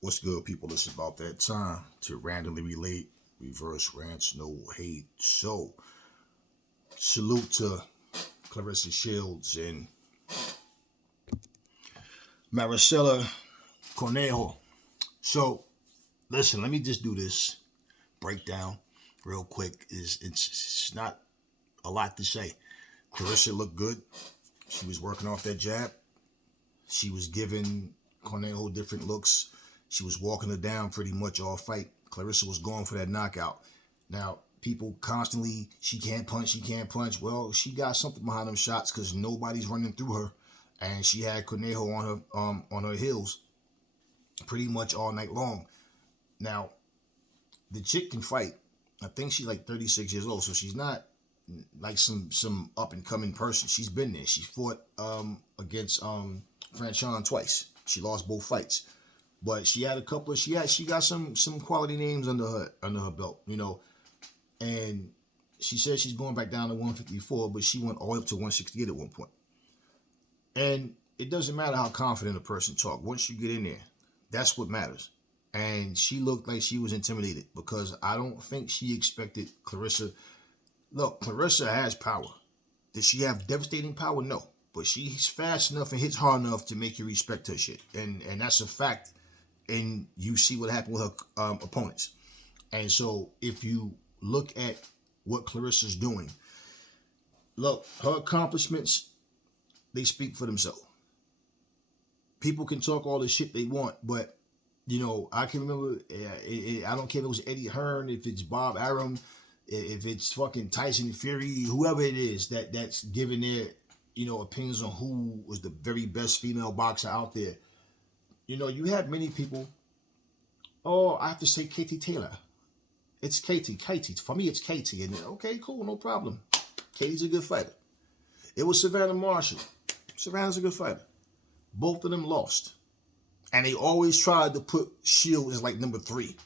What's good, people? It's about that time to randomly relate, reverse rants, no hate. So, salute to Claressa Shields and Maricela Cornejo. So, listen, let me just do this breakdown real quick. It's not a lot to say. Claressa looked good. She was working off that jab. She was giving Cornejo different looks. She was walking her down pretty much all fight. Claressa was going for that knockout. Now, people constantly, she can't punch, she can't punch. Well, she got something behind them shots because nobody's running through her. And she had Cornejo on her heels pretty much all night long. Now, the chick can fight. I think she's like 36 years old, so she's not like some up and coming person. She's been there. She fought against Franchon twice. She lost both fights, but she had a couple of she got some quality names under her belt, And she said she's going back down to 154, but she went all the way up to 168 at one point. And it doesn't matter how confident a person talk. Once you get in there, that's what matters. And she looked like she was intimidated because I don't think she expected Claressa. Look, Claressa has power. Does she have devastating power? No. But she's fast enough and hits hard enough to make you respect her shit. And that's a fact. And you see what happened with her opponents. And so if you look at what Claressa's doing, look, her accomplishments, they speak for themselves. People can talk all the shit they want, but, I can remember, I don't care if it was Eddie Hearn, if it's Bob Arum, if it's fucking Tyson Fury, whoever it is that's giving their, opinions on who was the very best female boxer out there. You have many people. Oh, I have to say Katie Taylor. It's Katie. For me, it's Katie. And okay, cool, no problem. Katie's a good fighter. It was Savannah Marshall. Savannah's a good fighter. Both of them lost. And they always tried to put Shields as like number 3,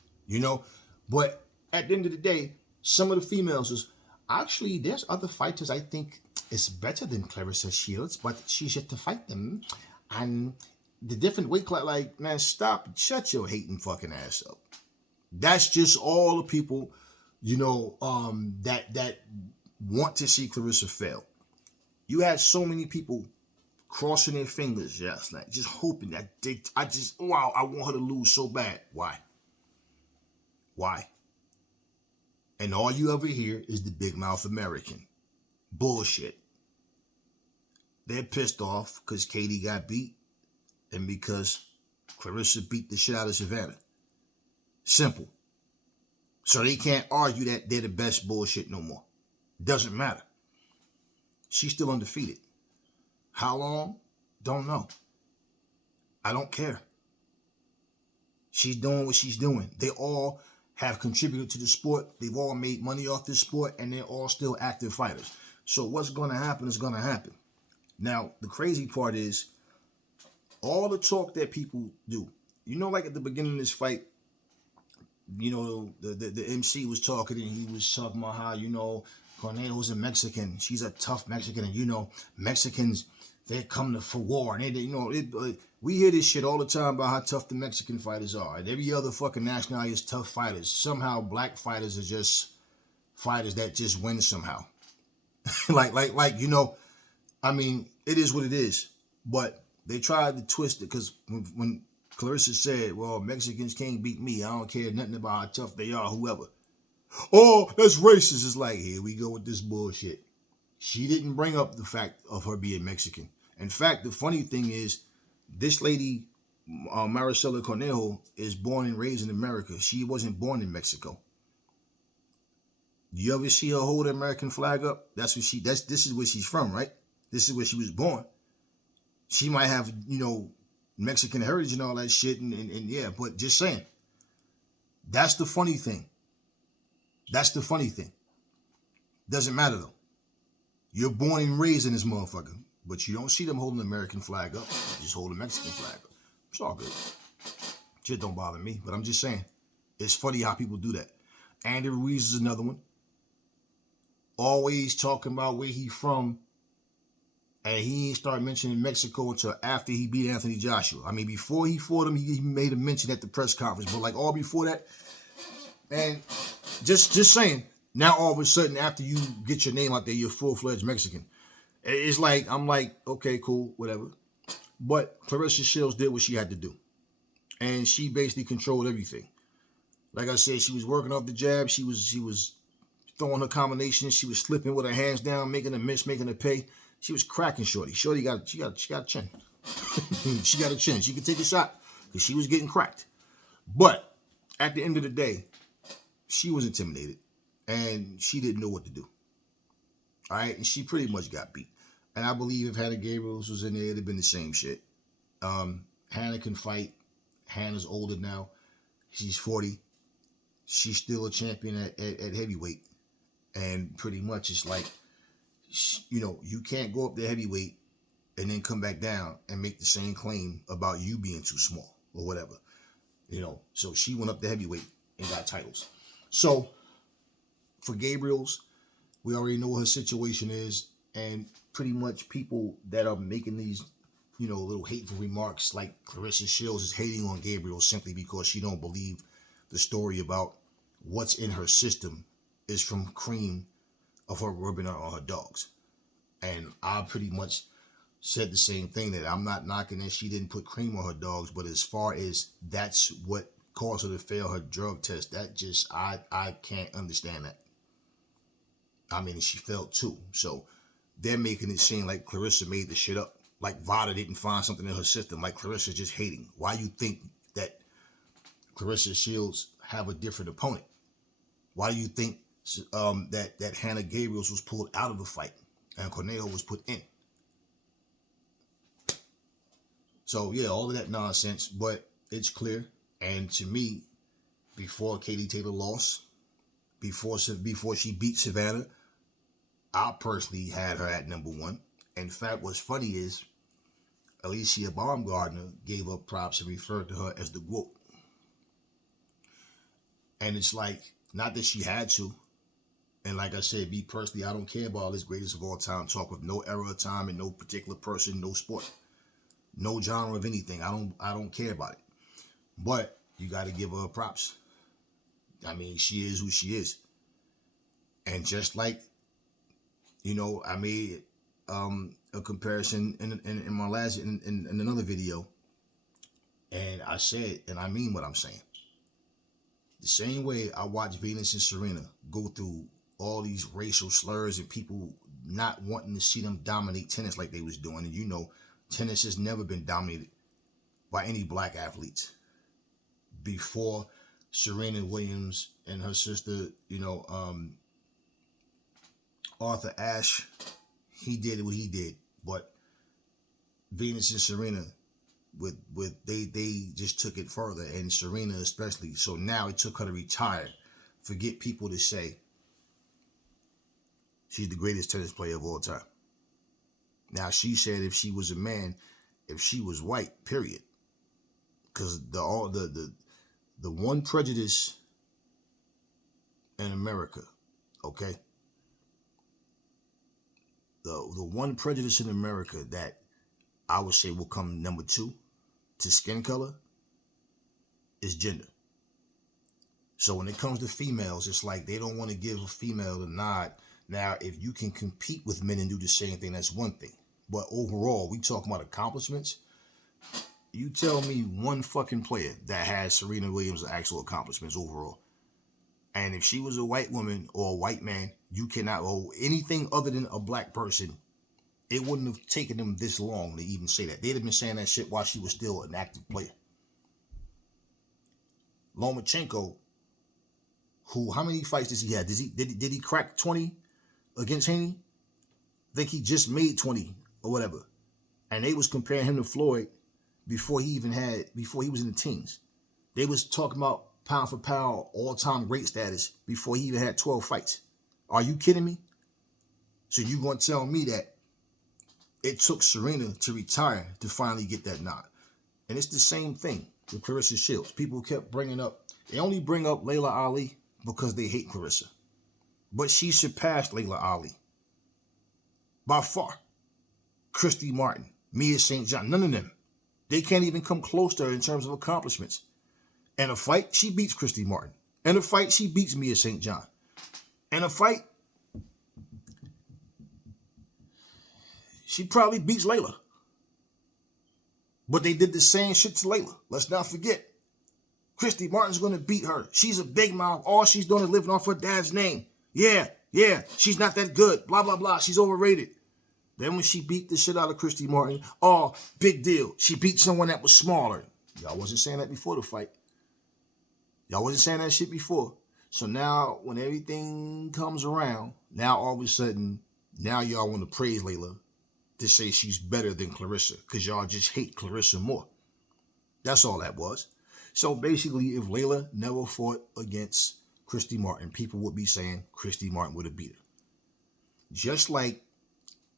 But at the end of the day, some of the females is actually, there's other fighters I think is better than Claressa Shields, but she's yet to fight them. And the different weight class, like, man, shut your hating fucking ass up. That's just all the people, that want to see Claressa fail. You had so many people crossing their fingers last night, just hoping that I want her to lose so bad. Why? And all you ever hear is the big mouth American. Bullshit. They're pissed off because Katie got beat and because Claressa beat the shit out of Savannah. Simple. So they can't argue that they're the best bullshit no more. Doesn't matter. She's still undefeated. How long? Don't know. I don't care. She's doing what she's doing. They all have contributed to the sport. They've all made money off this sport, and they're all still active fighters. So what's going to happen is going to happen. Now, the crazy part is all the talk that people do. Like at the beginning of this fight, the MC was talking, and he was talking about how, Cornejo's a Mexican. She's a tough Mexican, and Mexicans, they come for war. And we hear this shit all the time about how tough the Mexican fighters are. And every other fucking nationality is tough fighters. Somehow black fighters are just fighters that just win somehow. It is what it is. But they tried to twist it because when Claressa said, well, Mexicans can't beat me. I don't care nothing about how tough they are, whoever. Oh, that's racist. It's like, here we go with this bullshit. She didn't bring up the fact of her being Mexican. In fact, the funny thing is, this lady, Maricela Cornejo, is born and raised in America. She wasn't born in Mexico. You ever see her hold the American flag up? This is where she's from, right? This is where she was born. She might have, Mexican heritage and all that shit, and yeah, but just saying. That's the funny thing. Doesn't matter though. You're born and raised in this motherfucker, but you don't see them holding the American flag up. You just hold the Mexican flag up. It's all good. Shit don't bother me, but I'm just saying. It's funny how people do that. Andy Ruiz is another one. Always talking about where he from And he ain't start mentioning Mexico until after he beat Anthony Joshua. I mean, before he fought him, he made a mention at the press conference. But like all before that, and just saying, now all of a sudden, after you get your name out there, you're full-fledged Mexican. It's like, I'm like, okay, cool, whatever. But Claressa Shields did what she had to do. And she basically controlled everything. Like I said, she was working off the jab. She was throwing her combinations. She was slipping with her hands down, making a miss, making a pay. She was cracking Shorty. Shorty got a chin. She got a chin. She could take a shot because she was getting cracked. But at the end of the day, she was intimidated and she didn't know what to do. All right, and she pretty much got beat. And I believe if Hannah Gabriels was in there, it'd have been the same shit. Hannah can fight. Hannah's older now. She's 40. She's still a champion at heavyweight. And pretty much it's like, you know, you can't go up to heavyweight and then come back down and make the same claim about you being too small or whatever. You know, so she went up to heavyweight and got titles. So for Gabriels, we already know what her situation is. And pretty much people that are making these, you know, little hateful remarks like Claressa Shields is hating on Gabriel simply because she don't believe the story about what's in her system is from cream of her rubbing on her dogs. And I pretty much said the same thing, that I'm not knocking that she didn't put cream on her dogs, but as far as that's what caused her to fail her drug test, that just, I can't understand that. I mean, she failed too. So they're making it seem like Claressa made the shit up. Like Vada didn't find something in her system. Like Claressa's just hating. Why you think that Claressa Shields have a different opponent? Why do you think that Hannah Gabriels was pulled out of the fight and Cornejo was put in? So yeah, all of that nonsense, but it's clear. And to me, before Katie Taylor lost, before she beat Savannah, I personally had her at number one. In fact, what's funny is Alicia Baumgardner gave her props and referred to her as the GWOAT. And it's like, not that she had to. And like I said, me personally, I don't care about all this greatest of all time talk of no era of time and no particular person, no sport, no genre of anything. I don't care about it. But you got to give her props. I mean, she is who she is. And just like, you know, I made a comparison in my last, in another video. And I said, and I mean what I'm saying. The same way I watched Venus and Serena go through all these racial slurs and people not wanting to see them dominate tennis like they was doing. And you know, tennis has never been dominated by any black athletes. Before Serena Williams and her sister, you know, Arthur Ashe, he did what he did. But Venus and Serena, they just took it further, and Serena especially. So now it took her to retire. Forget people to say she's the greatest tennis player of all time. Now she said if she was a man, if she was white, period. Because the one prejudice in America, okay? The one prejudice in America that I would say will come number two to skin color is gender. So when it comes to females, it's like they don't want to give a female a nod. Now, if you can compete with men and do the same thing, that's one thing. But overall, we talking about accomplishments. You tell me one fucking player that has Serena Williams' actual accomplishments overall. And if she was a white woman or a white man, you cannot, or anything other than a black person, it wouldn't have taken them this long to even say that. They'd have been saying that shit while she was still an active player. Lomachenko, who, how many fights does he have? Did he crack 20 against Haney? I think he just made 20 or whatever. And they was comparing him to Floyd before he was in the teens. They was talking about pound for pound all-time great status before he even had 12 fights. Are you kidding me? So you going to tell me that it took Serena to retire to finally get that nod? And it's the same thing with Claressa Shields. People kept bringing up, they only bring up Layla Ali because they hate Claressa. But she surpassed Layla Ali by far. Christy Martin, Mia St. John, none of them. They can't even come close to her in terms of accomplishments. In a fight, she beats Christy Martin. In a fight, she beats Mia St. John. In a fight, she probably beats Layla. But they did the same shit to Layla. Let's not forget. Christy Martin's going to beat her. She's a big mouth. All she's doing is living off her dad's name. Yeah, she's not that good. Blah, blah, blah. She's overrated. Then when she beat the shit out of Christy Martin, oh, big deal. She beat someone that was smaller. Y'all wasn't saying that before the fight. Y'all wasn't saying that shit before. So now when everything comes around, now all of a sudden, now y'all want to praise Layla to say she's better than Claressa because y'all just hate Claressa more. That's all that was. So basically, if Layla never fought against Christy Martin, people would be saying Christy Martin would have beat her. Just like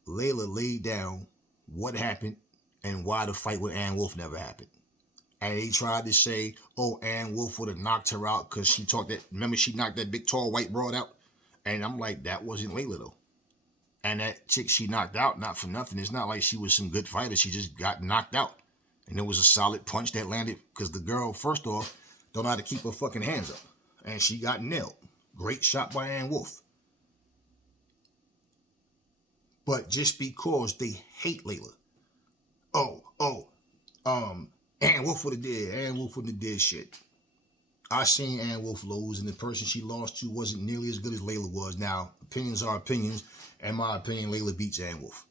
Layla laid down what happened and why the fight with Ann Wolfe never happened. And they tried to say, oh, Ann Wolfe would have knocked her out because she talked that, remember she knocked that big tall white broad out? And I'm like, that wasn't Layla though. And that chick she knocked out, not for nothing. It's not like she was some good fighter. She just got knocked out. And it was a solid punch that landed because the girl, first off, don't know how to keep her fucking hands up. And she got nailed. Great shot by Ann Wolfe. But just because they hate Layla. Ann Wolfe would have did. Ann Wolfe wouldn't have did shit. I seen Ann Wolfe lose, and the person she lost to wasn't nearly as good as Layla was. Now, opinions are opinions. In my opinion, Layla beats Ann Wolfe.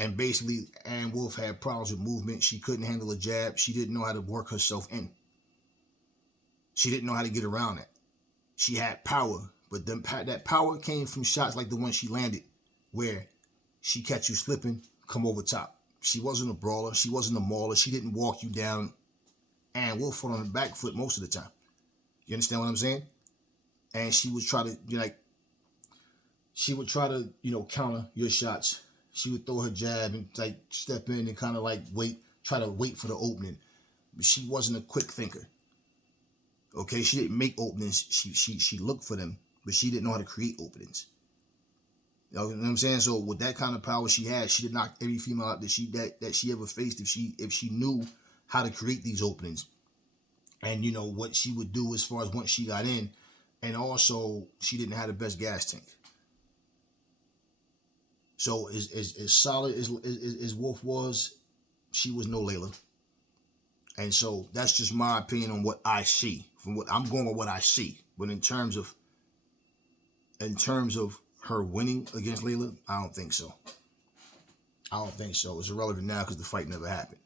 And basically, Ann Wolfe had problems with movement. She couldn't handle a jab. She didn't know how to work herself in. She didn't know how to get around it. She had power, but that power came from shots like the one she landed, where she catch you slipping, come over top. She wasn't a brawler. She wasn't a mauler. She didn't walk you down. Ann Wolfe fought on the back foot most of the time. You understand what I'm saying? And she would try to, counter your shots. She would throw her jab and like step in and kind of like try to wait for the opening. But she wasn't a quick thinker. Okay, she didn't make openings. She looked for them, but she didn't know how to create openings. You know what I'm saying? So with that kind of power she had, she'd have knocked every female out that she ever faced if she knew how to create these openings. And you know what she would do as far as once she got in, and also she didn't have the best gas tank. So as solid as Wolfe was, she was no Layla. And so that's just my opinion on what I see. From what I'm going with what I see. But in terms of her winning against Layla, I don't think so. I don't think so. It's irrelevant now because the fight never happened.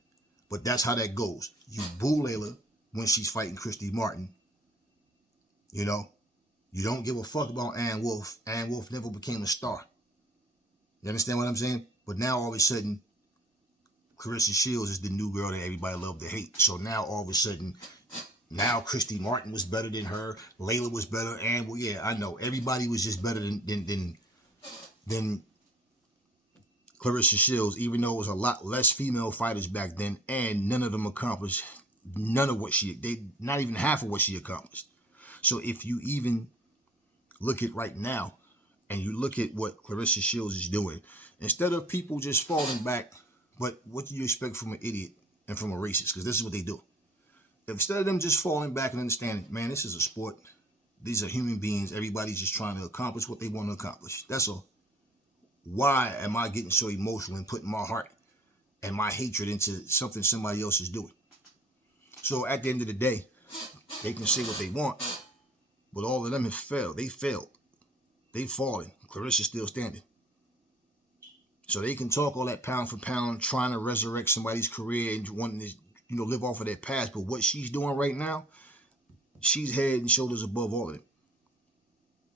But that's how that goes. You boo Layla when she's fighting Christy Martin. You know? You don't give a fuck about Ann Wolfe. Ann Wolfe never became a star. You understand what I'm saying? But now all of a sudden, Claressa Shields is the new girl that everybody loved to hate. So now all of a sudden, now Christy Martin was better than her. Layla was better. And well, yeah, I know. Everybody was just better than Claressa Shields, even though it was a lot less female fighters back then, and none of them accomplished not even half of what she accomplished. So if you even look at right now, and you look at what Claressa Shields is doing, instead of people just falling back, but what do you expect from an idiot and from a racist? Because this is what they do. Instead of them just falling back and understanding, man, this is a sport. These are human beings. Everybody's just trying to accomplish what they want to accomplish. That's all. Why am I getting so emotional and putting my heart and my hatred into something somebody else is doing? So at the end of the day, they can say what they want, but all of them have failed. They failed. They've fallen. Claressa's still standing. So they can talk all that pound for pound, trying to resurrect somebody's career and wanting to, live off of their past. But what she's doing right now, she's head and shoulders above all of it.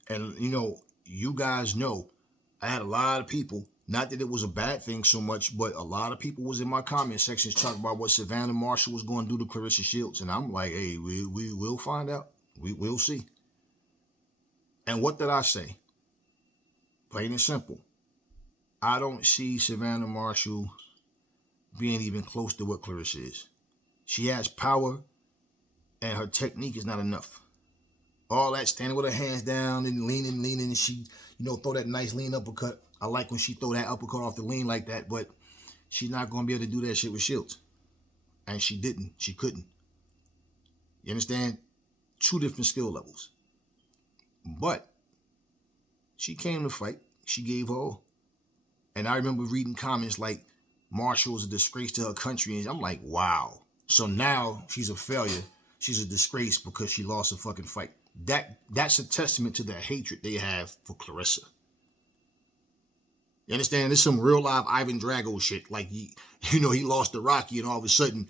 And, you guys know, I had a lot of people, not that it was a bad thing so much, but a lot of people was in my comment sections talking about what Savannah Marshall was going to do to Claressa Shields. And I'm like, hey, we will find out. We'll see. And what did I say? Plain and simple. I don't see Savannah Marshall being even close to what Claressa is. She has power, and her technique is not enough. All that standing with her hands down and leaning, and she, throw that nice lean uppercut. I like when she throw that uppercut off the lean like that, but she's not going to be able to do that shit with Shields. And she didn't. She couldn't. You understand? 2 different skill levels. But she came to fight. She gave her all. And I remember reading comments like, Marshall is a disgrace to her country. And I'm like, wow. So now she's a failure. She's a disgrace because she lost a fucking fight. That's a testament to the hatred they have for Claressa. You understand? There's some real live Ivan Drago shit. Like, he lost to Rocky and all of a sudden,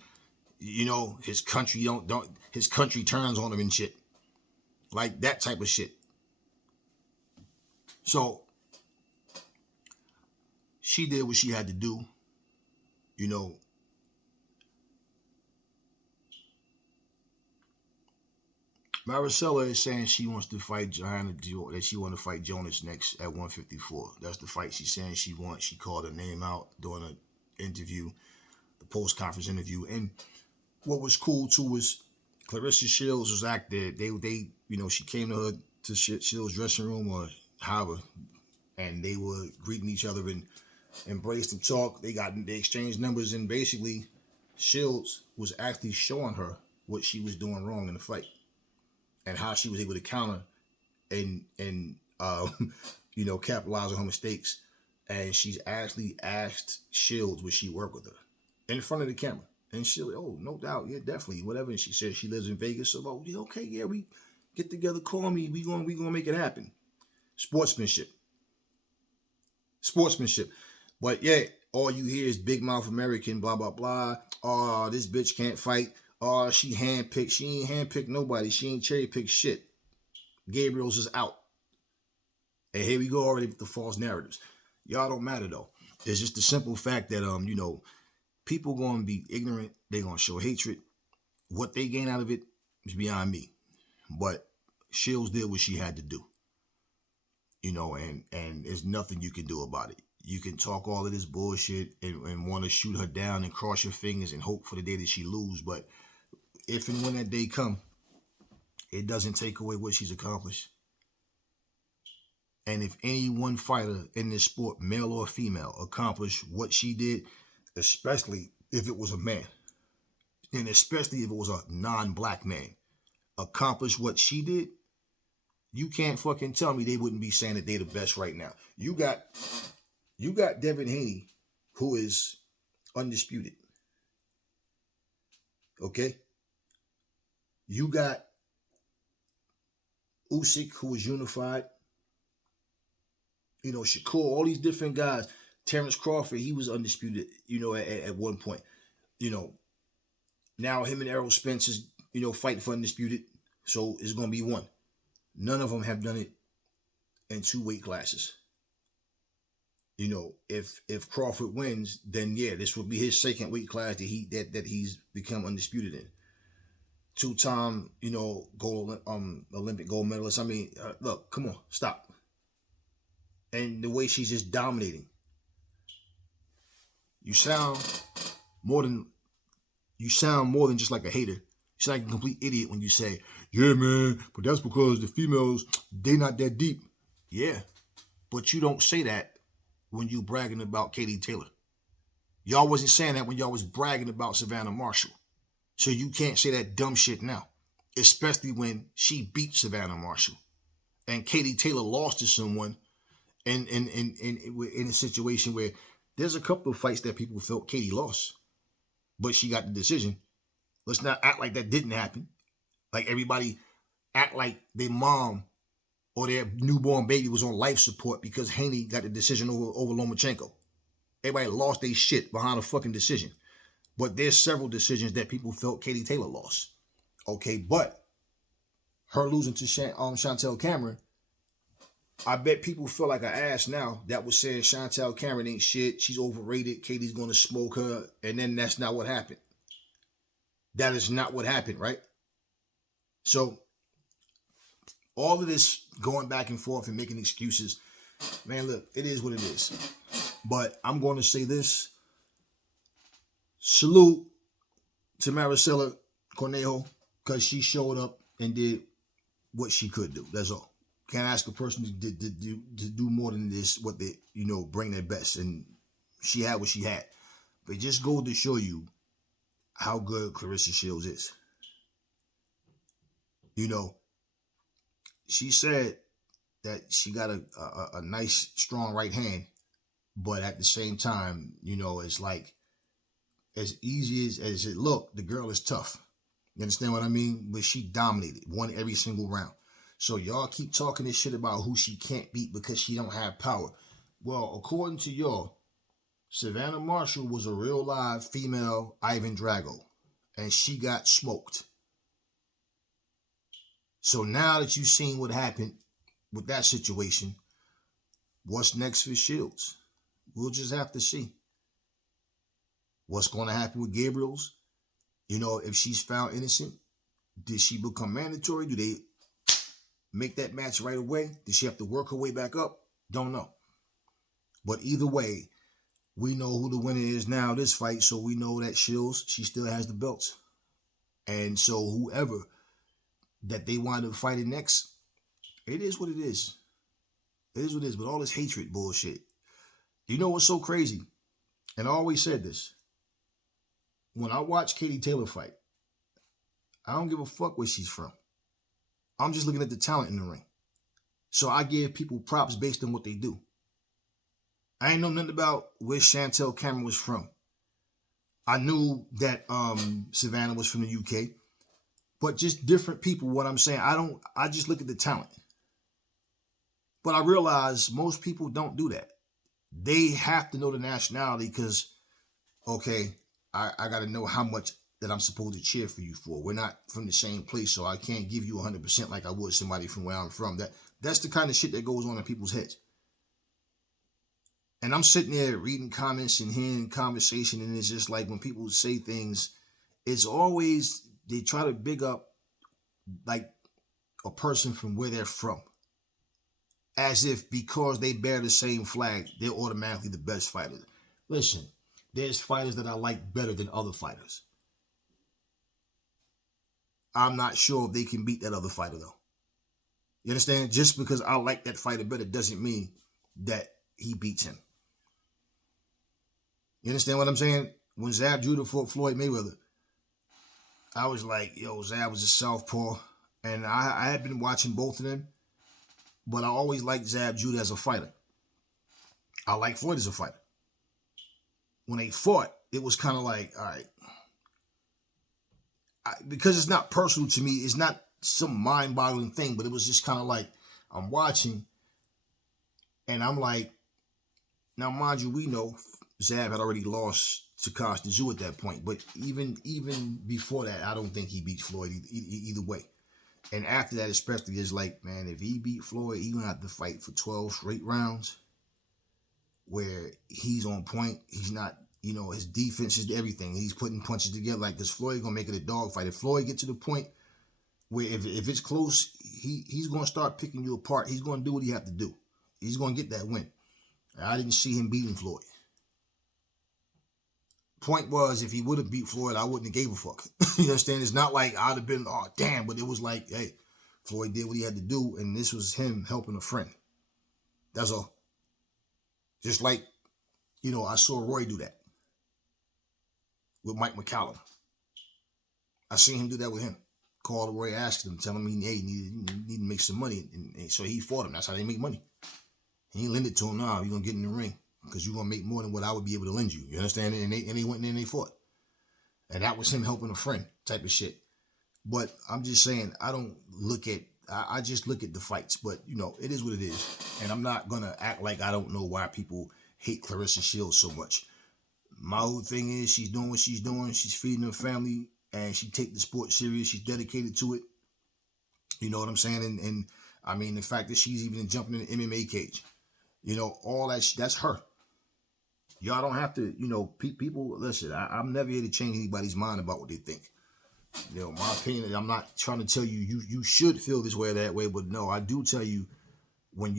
his country his country turns on him and shit. Like that type of shit. So she did what she had to do. Maricela is saying she wants to fight that she want to fight Jonas next at 154. That's the fight she's saying she wants. She called her name out during an interview, the post-conference interview. And what was cool too was Claressa Shields was out there. They she came to her to Shields' dressing room or however, and they were greeting each other and embraced and talked. They exchanged numbers, and basically Shields was actually showing her what she was doing wrong in the fight and how she was able to counter and capitalize on her mistakes. And she's actually asked Shields would she work with her in front of the camera. And she'll, oh, no doubt, yeah, definitely, whatever. And she said she lives in Vegas, so yeah, okay, yeah, we get together, call me, we gonna make it happen. Sportsmanship. But yeah, all you hear is big mouth American, blah blah blah. Oh, this bitch can't fight. Oh, she handpicked. She ain't handpicked nobody. She ain't cherry picked shit. Gabriel's is out. And here we go already with the false narratives. Y'all don't matter though. It's just the simple fact that people gonna be ignorant. They gonna show hatred. What they gain out of it is beyond me. But Shields did what she had to do. And there's nothing you can do about it. You can talk all of this bullshit and want to shoot her down and cross your fingers and hope for the day that she lose. But if and when that day come, it doesn't take away what she's accomplished. And if any one fighter in this sport, male or female, accomplished what she did, especially if it was a man, and especially if it was a non-black man, accomplished what she did, you can't fucking tell me they wouldn't be saying that they the best right now. You got Devin Haney, who is undisputed. Okay? You got Usyk, who is unified. Shakur, all these different guys. Terrence Crawford, he was undisputed, at one point. Now him and Errol Spence is, fighting for undisputed. So it's going to be one. None of them have done it in 2 weight classes. If Crawford wins, then yeah, this will be his second weight class that he's become undisputed in. 2-time, Olympic gold medalist. I mean, look, come on, stop. And the way she's just dominating. You sound more than just like a hater. You sound like a complete idiot when you say, yeah, man, but that's because the females, they not that deep. Yeah, but you don't say that when you bragging about Katie Taylor. Y'all wasn't saying that when y'all was bragging about Savannah Marshall. So you can't say that dumb shit now, especially when she beat Savannah Marshall and Katie Taylor lost to someone in a situation where there's a couple of fights that people felt Katie lost, but she got the decision. Let's not act like that didn't happen. Like everybody act like their mom or their newborn baby was on life support because Haney got the decision over Lomachenko. Everybody lost their shit behind a fucking decision. But there's several decisions that people felt Katie Taylor lost. Okay, but her losing to Chantel Cameron, I bet people feel like an ass now that was saying Chantel Cameron ain't shit. She's overrated. Katie's going to smoke her. And then that's not what happened. That is not what happened, right? So all of this going back and forth and making excuses, man, look, it is what it is. But I'm going to say this. Salute to Maricela Cornejo because she showed up and did what she could do. That's all. Can't ask a person to do more than this, what they, bring their best. And she had what she had. But just go to show you how good Claressa Shields is. She said that she got a nice, strong right hand, but at the same time, it's like as easy as it looked, the girl is tough. You understand what I mean? But she dominated, won every single round. So y'all keep talking this shit about who she can't beat because she don't have power. Well, according to y'all, Savannah Marshall was a real live female Ivan Drago, and she got smoked. So now that you've seen what happened with that situation, what's next for Shields? We'll just have to see. What's going to happen with Gabriel's? If she's found innocent, did she become mandatory? Do they make that match right away? Did she have to work her way back up? Don't know. But either way, we know who the winner is now this fight, so we know that Shields, she still has the belts. And so whoever that they wind up fighting next, it is what it is. It is what it is, but all this hatred bullshit. You know what's so crazy? And I always said this. When I watch Katie Taylor fight, I don't give a fuck where she's from. I'm just looking at the talent in the ring. So I give people props based on what they do. I ain't know nothing about where Chantel Cameron was from. I knew that Savannah was from the UK. But just different people, what I'm saying, I just look at the talent. But I realize most people don't do that. They have to know the nationality because, okay, I got to know how much that I'm supposed to cheer for you for. We're not from the same place, so I can't give you 100% like I would somebody from where I'm from. That's the kind of shit that goes on in people's heads. And I'm sitting there reading comments and hearing conversation, and it's just like when people say things, it's always, they try to big up like a person from where they're from. As if because they bear the same flag, they're automatically the best fighter. Listen, there's fighters that I like better than other fighters. I'm not sure if they can beat that other fighter though. You understand? Just because I like that fighter better doesn't mean that he beats him. You understand what I'm saying? When Zab Judah fought Floyd Mayweather, I was like, yo, Zab was a southpaw. And I had been watching both of them, but I always liked Zab Judah as a fighter. I like Floyd as a fighter. When they fought, it was kind of like, all right. Because it's not personal to me, it's not some mind-boggling thing, but it was just kind of like, I'm watching, and I'm like, now mind you, we know Zab had already lost to Costa Zoo at that point, but even before that, I don't think he beats Floyd either way. And after that, especially, it's like, man, if he beat Floyd, he's going to have to fight for 12 straight rounds where he's on point. He's not, his defense is everything. He's putting punches together. Like, this Floyd going to make it a dogfight. If Floyd gets to the point where if it's close, he's going to start picking you apart. He's going to do what he have to do. He's going to get that win. I didn't see him beating Floyd. Point was, if he would have beat Floyd, I wouldn't have gave a fuck. You understand? It's not like I'd have been, oh, damn, but it was like, hey, Floyd did what he had to do, and this was him helping a friend. That's all. Just like, I saw Roy do that with Mike McCallum. I seen him do that with him. Called Roy, asked him, tell him he need to make some money, and so he fought him. That's how they make money. And he lent it to him. Nah, you're going to get in the ring because you're going to make more than what I would be able to lend you. You understand? And they went in and they fought. And that was him helping a friend type of shit. But I'm just saying, I just look at the fights. But, it is what it is. And I'm not going to act like I don't know why people hate Claressa Shields so much. My whole thing is she's doing what she's doing. She's feeding her family. And she take the sport serious. She's dedicated to it. You know what I'm saying? And I mean, the fact that she's even jumping in the MMA cage. All that's her. Y'all don't have to, people, listen, I'm never here to change anybody's mind about what they think. My opinion, I'm not trying to tell you, you should feel this way or that way, but no, I do tell you, when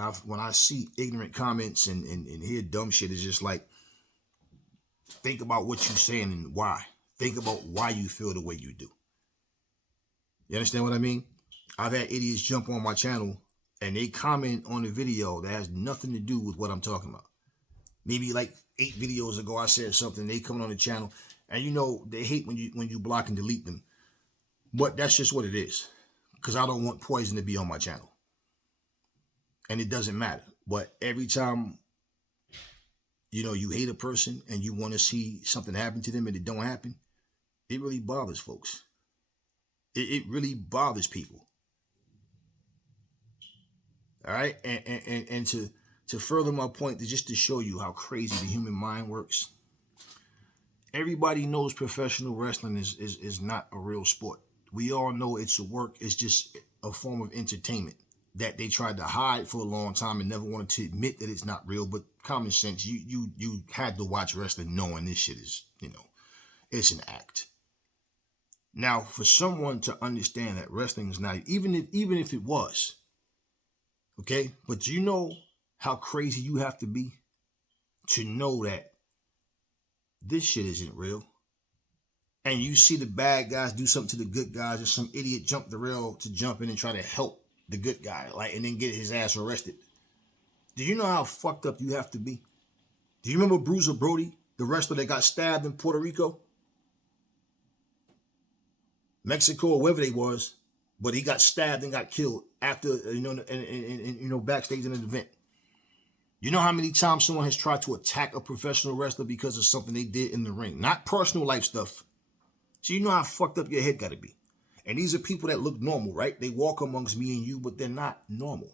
I see ignorant comments and hear dumb shit, it's just like, think about what you're saying and why. Think about why you feel the way you do. You understand what I mean? I've had idiots jump on my channel and they comment on a video that has nothing to do with what I'm talking about. Maybe like 8 videos ago, I said something. They come on the channel, and you know they hate when you block and delete them. But that's just what it is, because I don't want poison to be on my channel, and it doesn't matter. But every time you hate a person and you want to see something happen to them and it don't happen, it really bothers folks. It really bothers people. All right, and to further my point, just to show you how crazy the human mind works. Everybody knows professional wrestling is not a real sport. We all know it's a work. It's just a form of entertainment that they tried to hide for a long time and never wanted to admit that it's not real. But common sense, you had to watch wrestling knowing this shit is, it's an act. Now, for someone to understand that wrestling is not, even if it was, okay, but do you know how crazy you have to be to know that this shit isn't real? And you see the bad guys do something to the good guys, and some idiot jump the rail to jump in and try to help the good guy, and then get his ass arrested. Do you know how fucked up you have to be? Do you remember Bruiser Brody, the wrestler that got stabbed in Puerto Rico? Mexico or wherever they was, but he got stabbed and got killed after, backstage in an event. You know how many times someone has tried to attack a professional wrestler because of something they did in the ring? Not personal life stuff. So you know how fucked up your head got to be. And these are people that look normal, right? They walk amongst me and you, but they're not normal.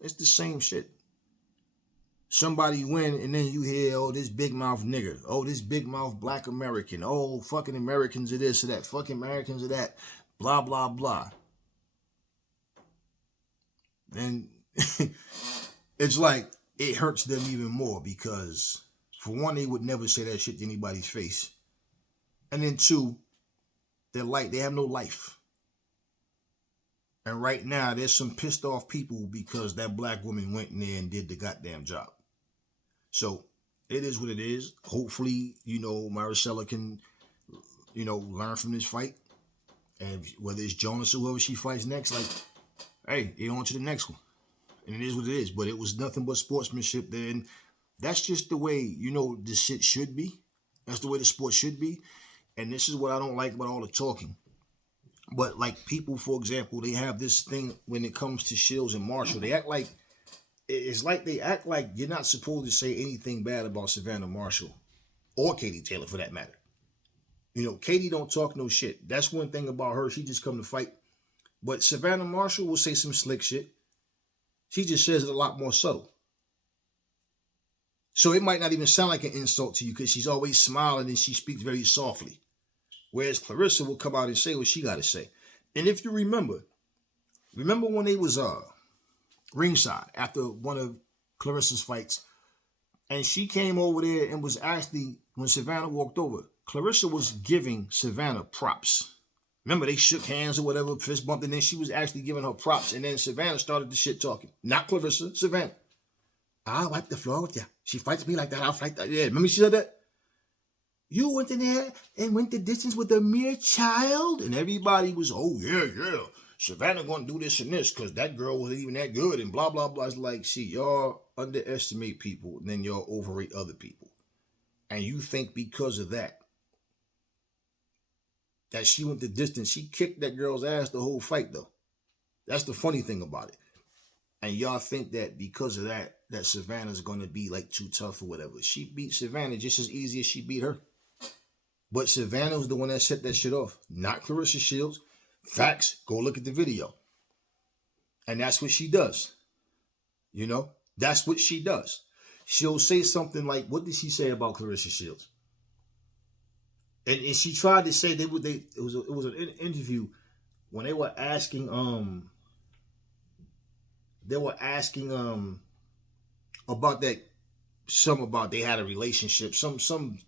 It's the same shit. Somebody win, and then you hear, oh, this big mouth nigger. Oh, this big mouth black American. Oh, fucking Americans are this or that. Fucking Americans are that. Blah, blah, blah. And it's like, it hurts them even more because, for one, they would never say that shit to anybody's face. And then two, they have no life. And right now, there's some pissed off people because that black woman went in there and did the goddamn job. So it is what it is. Hopefully, Maricela can, learn from this fight. And whether it's Jonas or whoever she fights next, hey, get on to the next one. And it is what it is. But it was nothing but sportsmanship there. And that's just the way, this shit should be. That's the way the sport should be. And this is what I don't like about all the talking. But like people, for example, they have this thing when it comes to Shields and Marshall. They act like you're not supposed to say anything bad about Savannah Marshall or Katie Taylor for that matter. Katie don't talk no shit. That's one thing about her. She just come to fight. But Savannah Marshall will say some slick shit. She just says it a lot more subtle. So it might not even sound like an insult to you because she's always smiling and she speaks very softly. Whereas Claressa will come out and say what she got to say. And if you remember when they was ringside after one of Claressa's fights, and she came over there and was actually, when Savannah walked over, Claressa was giving Savannah props. Remember, they shook hands or whatever, fist bumped, and then she was actually giving her props. And then Savannah started the shit talking. Not Claressa, Savannah. I'll wipe the floor with you. She fights me like that, I'll fight that. Yeah, remember she said that? You went in there and went the distance with a mere child? And everybody was, oh, yeah. Savannah gonna do this and this because that girl wasn't even that good and blah, blah, blah. It's like, see, y'all underestimate people and then y'all overrate other people. And you think because of that she went the distance. She kicked that girl's ass the whole fight, though. That's the funny thing about it. And y'all think that because of that Savannah's going to be like too tough or whatever. She beat Savannah just as easy as she beat her. But Savannah was the one that set that shit off, not Claressa Shields. Facts, go look at the video. And that's what she does. That's what she does. She'll say something like, what did she say about Claressa Shields? And she tried to say it was an interview when they were asking about that, about they had a relationship, some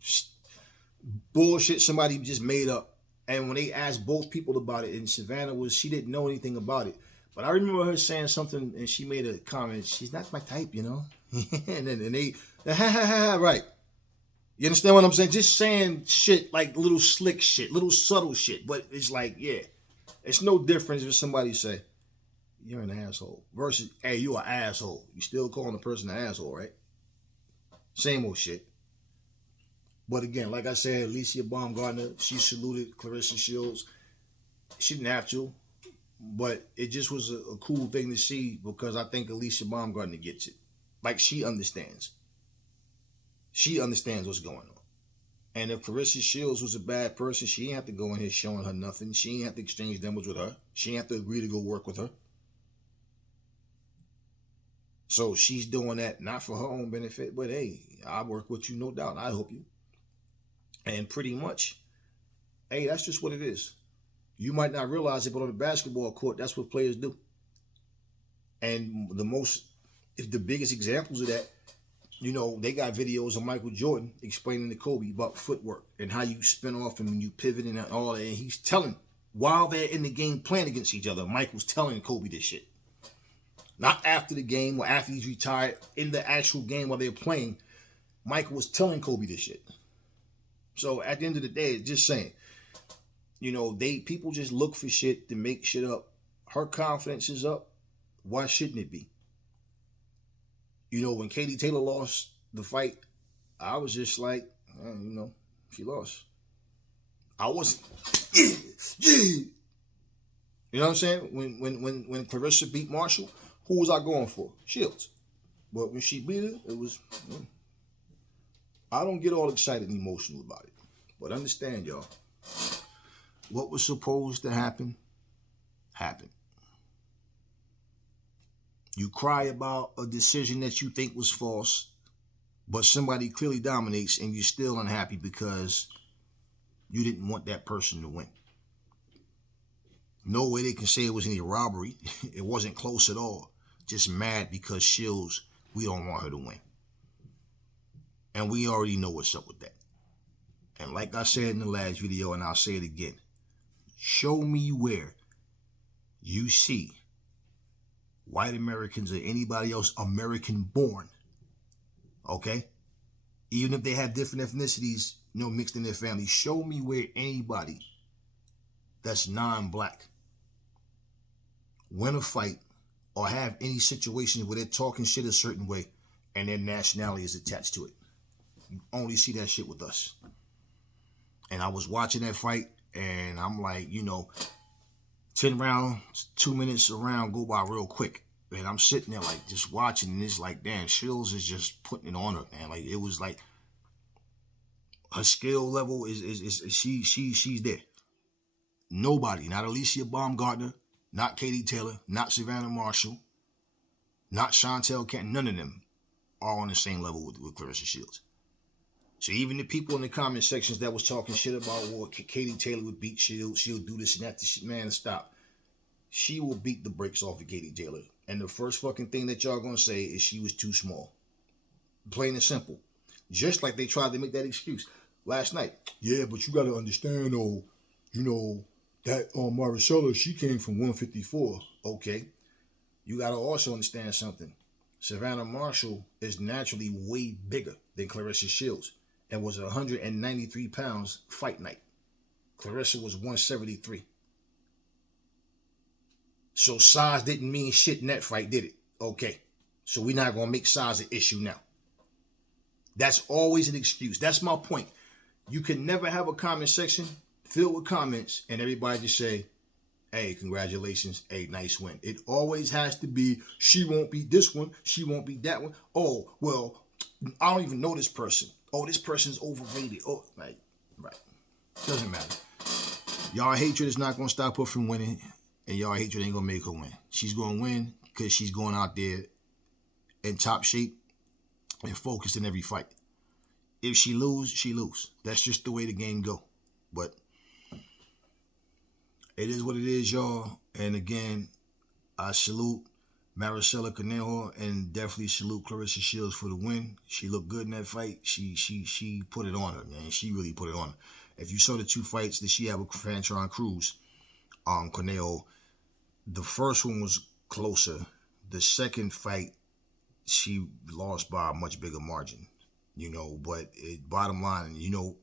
bullshit somebody just made up. And when they asked both people about it, and Savannah she didn't know anything about it. But I remember her saying something, and she made a comment. She's not my type, and they right. You understand what I'm saying? Just saying shit like little slick shit, little subtle shit. But it's like, yeah, it's no difference if somebody say, you're an asshole. Versus, hey, you an asshole. You still calling the person an asshole, right? Same old shit. But again, like I said, Alicia Baumgartner, she saluted Claressa Shields. She didn't have to, but it just was a cool thing to see because I think Alicia Baumgartner gets it. Like, she understands. She understands what's going on. And if Claressa Shields was a bad person, she ain't have to go in here showing her nothing. She ain't have to exchange numbers with her. She ain't have to agree to go work with her. So she's doing that not for her own benefit, but hey, I work with you, no doubt. I help you. And pretty much, hey, that's just what it is. You might not realize it, but on the basketball court, that's what players do. And the biggest examples of that, you know, they got videos of Michael Jordan explaining to Kobe about footwork and how you spin off and when you pivot and all that. And he's telling, while they're in the game playing against each other, Michael's telling Kobe this shit. Not after the game or after he's retired. In the actual game while they're playing, Michael was telling Kobe this shit. So at the end of the day, just saying, you know, people just look for shit to make shit up. Her confidence is up. Why shouldn't it be? You know, when Katie Taylor lost the fight, I was just like, you know, she lost. I wasn't, yeah. You know what I'm saying? When Claressa beat Marshall, who was I going for? Shields. But when she beat her, it was, I don't get all excited and emotional about it. But understand, y'all, what was supposed to happen, happened. You cry about a decision that you think was false, but somebody clearly dominates and you're still unhappy because you didn't want that person to win. No way they can say it was any robbery. It wasn't close at all. Just mad because Shields, we don't want her to win. And we already know what's up with that. And like I said in the last video, and I'll say it again, show me where you see white Americans or anybody else American born, okay? Even if they have different ethnicities, you know, mixed in their family, show me where anybody that's non-black win a fight or have any situations where they're talking shit a certain way and their nationality is attached to it. You only see that shit with us. And I was watching that fight and I'm like, you know, 10 rounds, 2 minutes a round go by real quick. And I'm sitting there like just watching and it's like, damn, Shields is just putting it on her, man. Like it was like her skill level is she's there. Nobody, not Alicia Baumgartner, not Katie Taylor, not Savannah Marshall, not Chantel Canton, none of them are on the same level with Claressa Shields. So even the people in the comment sections that was talking shit about, well, Katie Taylor would beat Shields, she'll do this and that, man, stop. She will beat the brakes off of Katie Taylor. And the first fucking thing that y'all gonna say is she was too small. Plain and simple. Just like they tried to make that excuse last night. Yeah, but you gotta understand, though, you know, that Maricela, she came from 154. Okay. You gotta also understand something. Savannah Marshall is naturally way bigger than Claressa Shields and was 193 pounds fight night. Claressa was 173. So size didn't mean shit in that fight, did it? Okay. So we're not going to make size an issue now. That's always an excuse. That's my point. You can never have a comment section filled with comments and everybody just say, hey, congratulations, hey, nice win. It always has to be, she won't beat this one, she won't beat that one. Oh, well, I don't even know this person. Oh, this person's overrated. Oh, right. Doesn't matter. Y'all hatred is not going to stop her from winning, and y'all hatred ain't going to make her win. She's going to win because she's going out there in top shape and focused in every fight. If she lose, she lose. That's just the way the game go. But it is what it is, y'all. And again, I salute Maricela Cornejo and definitely salute Claressa Shields for the win. She looked good in that fight. She put it on her, man. She really put it on her. If you saw the two fights that she had with Franchon Cruz, Cornejo, the first one was closer. The second fight, she lost by a much bigger margin, you know. But bottom line, you know,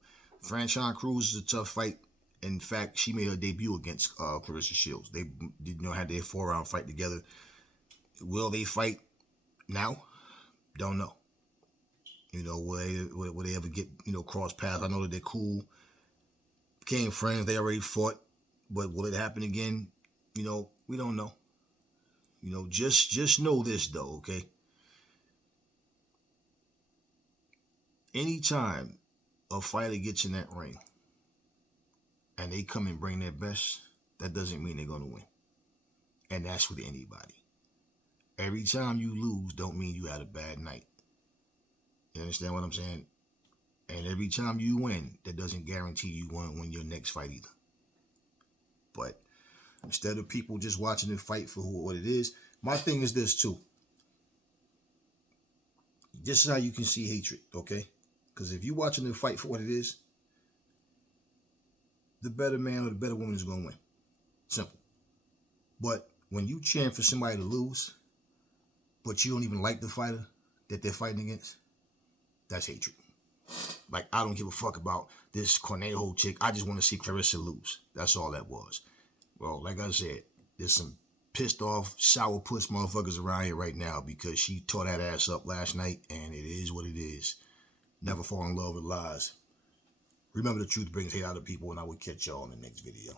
Franchon Cruz is a tough fight. In fact, she made her debut against Claressa Shields. They had their 4-round fight together. Will they fight now? Don't know. Will they ever get, cross paths? I know that they're cool, became friends. They already fought, but will it happen again? We don't know. Just know this though, okay? Anytime a fighter gets in that ring and they come and bring their best, that doesn't mean they're gonna win. And that's with anybody. Every time you lose don't mean you had a bad night. You understand what I'm saying? And every time you win, that doesn't guarantee you won't win your next fight either. But instead of people just watching the fight for what it is, my thing is this too. This is how you can see hatred, okay? Because if you're watching the fight for what it is, the better man or the better woman is going to win. Simple. But when you cheering for somebody to lose, but you don't even like the fighter that they're fighting against, that's hatred. Like, I don't give a fuck about this Cornejo chick. I just want to see Claressa lose. That's all that was. Well, like I said, there's some pissed off, sourpuss motherfuckers around here right now because she tore that ass up last night, and it is what it is. Never fall in love with lies. Remember, the truth brings hate out of people, and I will catch y'all in the next video.